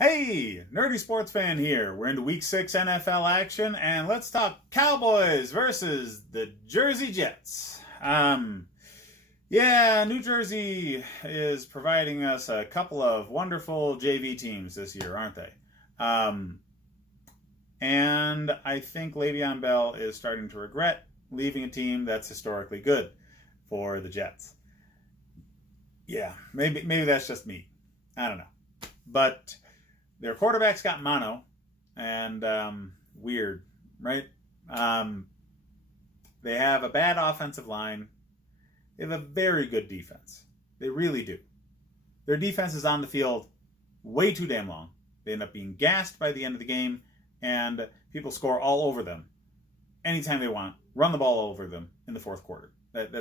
Hey, nerdy sports fan here. We're into week 6 NFL action, and let's talk Cowboys versus the Jersey Jets. New Jersey is providing us a couple of wonderful JV teams this year, aren't they? And I think Le'Veon Bell is starting to regret leaving a team that's historically good for the Jets. Yeah, maybe that's just me. I don't know. But their quarterback's got mono, and weird, right? They have a bad offensive line. They have a very good defense. They really do. Their defense is on the field way too damn long. They end up being gassed by the end of the game, and people score all over them anytime they want. Run the ball over them in the fourth quarter. That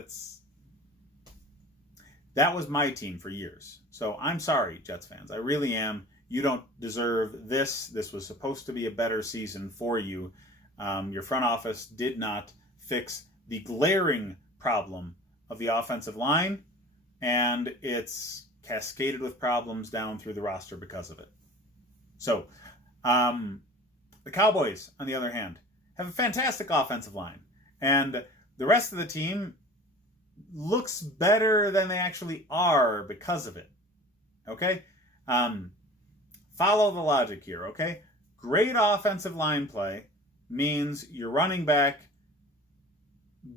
was my team for years. So I'm sorry, Jets fans. I really am. You don't deserve this. This was supposed to be a better season for you. Your front office did not fix the glaring problem of the offensive line, and it's cascaded with problems down through the roster because of it. So, the Cowboys, on the other hand, have a fantastic offensive line, and the rest of the team looks better than they actually are because of it. Okay? Follow the logic here, okay? Great offensive line play means your running back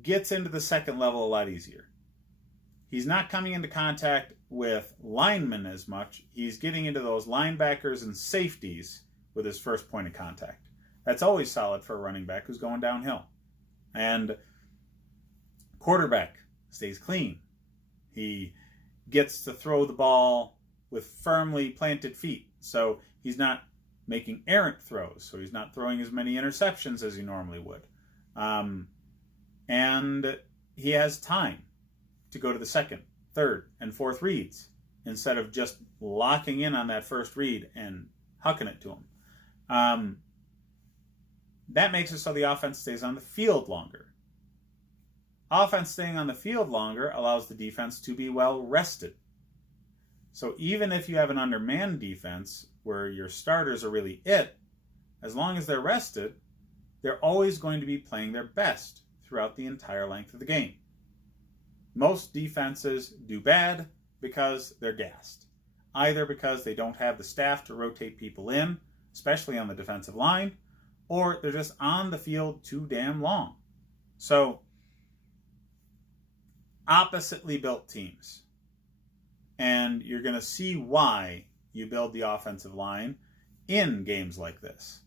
gets into the second level a lot easier. He's not coming into contact with linemen as much. He's getting into those linebackers and safeties with his first point of contact. That's always solid for a running back who's going downhill. And quarterback stays clean. He gets to throw the ball with firmly planted feet. So he's not making errant throws. So he's not throwing as many interceptions as he normally would. And he has time to go to the second, third, and fourth reads instead of just locking in on that first read and hucking it to him. That makes it so the offense stays on the field longer. Offense staying on the field longer allows the defense to be well rested. So even if you have an undermanned defense where your starters are really it, as long as they're rested, they're always going to be playing their best throughout the entire length of the game. Most defenses do bad because they're gassed. Either because they don't have the staff to rotate people in, especially on the defensive line, or they're just on the field too damn long. So, oppositely built teams. And you're going to see why you build the offensive line in games like this.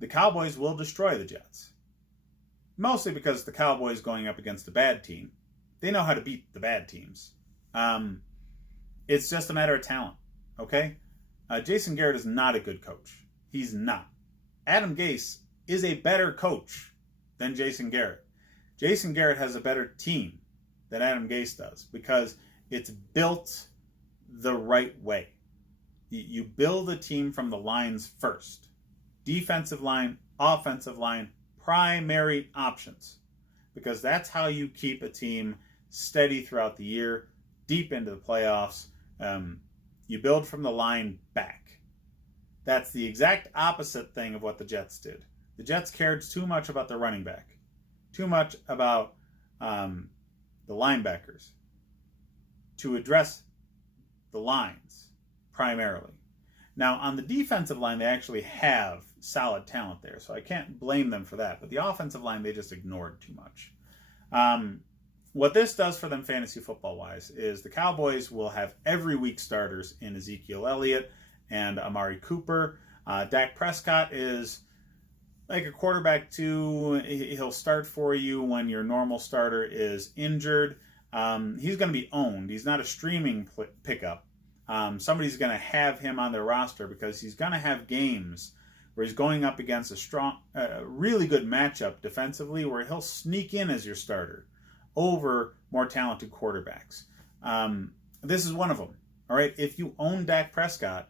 The Cowboys will destroy the Jets. Mostly because the Cowboys going up against a bad team. They know how to beat the bad teams. It's just a matter of talent. Okay? Jason Garrett is not a good coach. He's not. Adam Gase is a better coach than Jason Garrett. Jason Garrett has a better team than Adam Gase does because it's built the right way. You build a team from the lines first. Defensive line, offensive line, primary options. Because that's how you keep a team steady throughout the year, deep into the playoffs. You build from the line back. That's the exact opposite thing of what the Jets did. The Jets cared too much about their running back. Too much about the linebackers to address the lines primarily. Now, on the defensive line, they actually have solid talent there, so I can't blame them for that. But the offensive line, they just ignored too much. What this does for them fantasy football-wise is the Cowboys will have every week starters in Ezekiel Elliott and Amari Cooper. Dak Prescott is like a quarterback too. He'll start for you when your normal starter is injured. He's going to be owned. He's not a streaming pickup. Somebody's going to have him on their roster because he's going to have games where he's going up against a really good matchup defensively where he'll sneak in as your starter over more talented quarterbacks. This is one of them. All right, if you own Dak Prescott,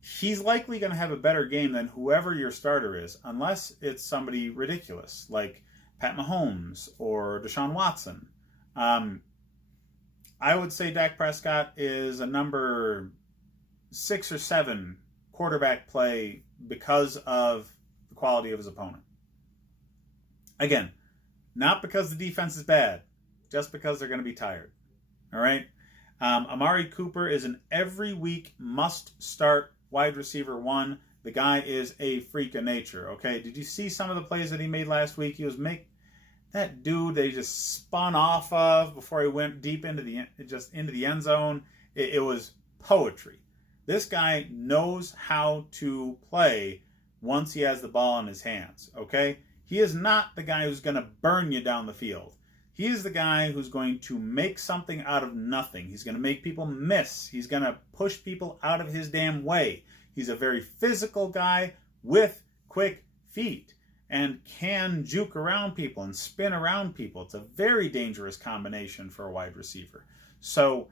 he's likely going to have a better game than whoever your starter is, unless it's somebody ridiculous like Pat Mahomes or Deshaun Watson. I would say Dak Prescott is a number 6 or 7 quarterback play because of the quality of his opponent. Again, not because the defense is bad, just because they're going to be tired. All right? Amari Cooper is an every week must-start wide receiver 1. The guy is a freak of nature, okay? Did you see some of the plays that he made last week? He was that dude they just spun off of before he went deep into the end zone. It was poetry. This guy knows how to play once he has the ball in his hands, okay? He is not the guy who's going to burn you down the field. He is the guy who's going to make something out of nothing. He's going to make people miss. He's going to push people out of his damn way. He's a very physical guy with quick feet and can juke around people and spin around people. It's a very dangerous combination for a wide receiver. So,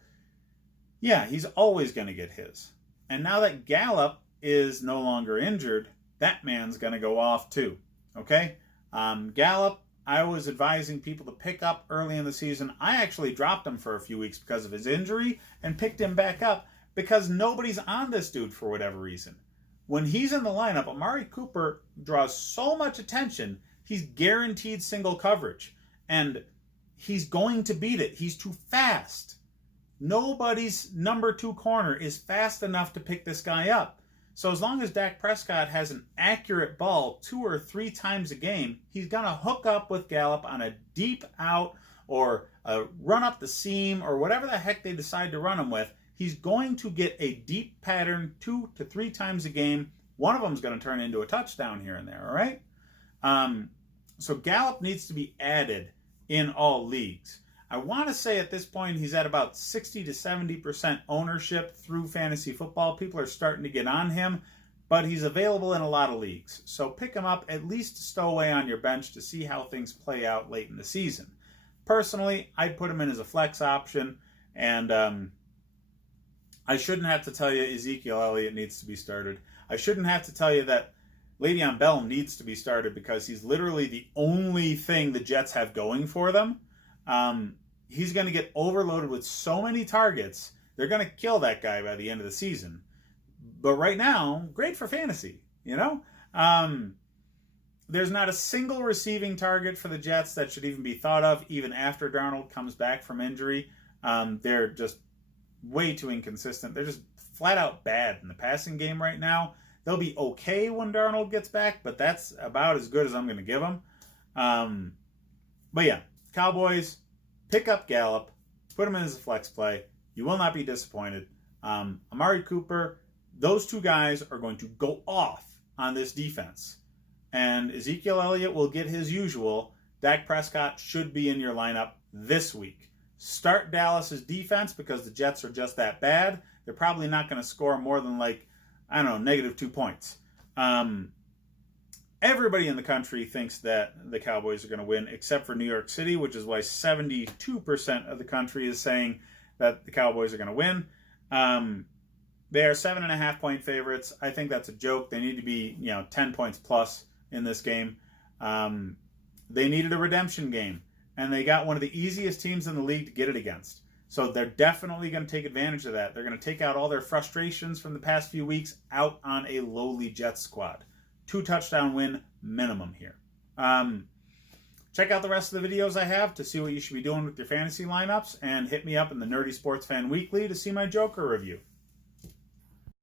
yeah, he's always going to get his. And now that Gallup is no longer injured, that man's going to go off too. Okay? Gallup, I was advising people to pick up early in the season. I actually dropped him for a few weeks because of his injury and picked him back up because nobody's on this dude for whatever reason. When he's in the lineup, Amari Cooper draws so much attention, he's guaranteed single coverage. And he's going to beat it. He's too fast. Nobody's number 2 corner is fast enough to pick this guy up. So as long as Dak Prescott has an accurate ball 2 or 3 times a game, he's going to hook up with Gallup on a deep out or a run up the seam or whatever the heck they decide to run him with. He's going to get a deep pattern 2 to 3 times a game. One of them is going to turn into a touchdown here and there, all right? So Gallup needs to be added in all leagues. I want to say at this point he's at about 60 to 70% ownership through fantasy football. People are starting to get on him, but he's available in a lot of leagues. So pick him up, at least to stow away on your bench to see how things play out late in the season. Personally, I'd put him in as a flex option, and I shouldn't have to tell you Ezekiel Elliott needs to be started. I shouldn't have to tell you that Le'Veon Bell needs to be started because he's literally the only thing the Jets have going for them. He's going to get overloaded with so many targets, they're going to kill that guy by the end of the season. But right now, great for fantasy, you know? There's not a single receiving target for the Jets that should even be thought of, even after Darnold comes back from injury. They're just way too inconsistent. They're just flat out bad in the passing game right now. They'll be okay when Darnold gets back, but that's about as good as I'm going to give them. But yeah, Cowboys, pick up Gallup, put him in as a flex play. You will not be disappointed. Amari Cooper, those 2 guys are going to go off on this defense. And Ezekiel Elliott will get his usual. Dak Prescott should be in your lineup this week. Start Dallas's defense because the Jets are just that bad. They're probably not going to score more than -2 points. Everybody in the country thinks that the Cowboys are going to win, except for New York City, which is why 72% of the country is saying that the Cowboys are going to win. They are 7.5-point favorites. I think that's a joke. They need to be, 10 points plus in this game. They needed a redemption game, and they got one of the easiest teams in the league to get it against. So they're definitely going to take advantage of that. They're going to take out all their frustrations from the past few weeks out on a lowly Jets squad. 2-touchdown win minimum here. Check out the rest of the videos I have to see what you should be doing with your fantasy lineups, and hit me up in the Nerdy Sports Fan Weekly to see my Joker review.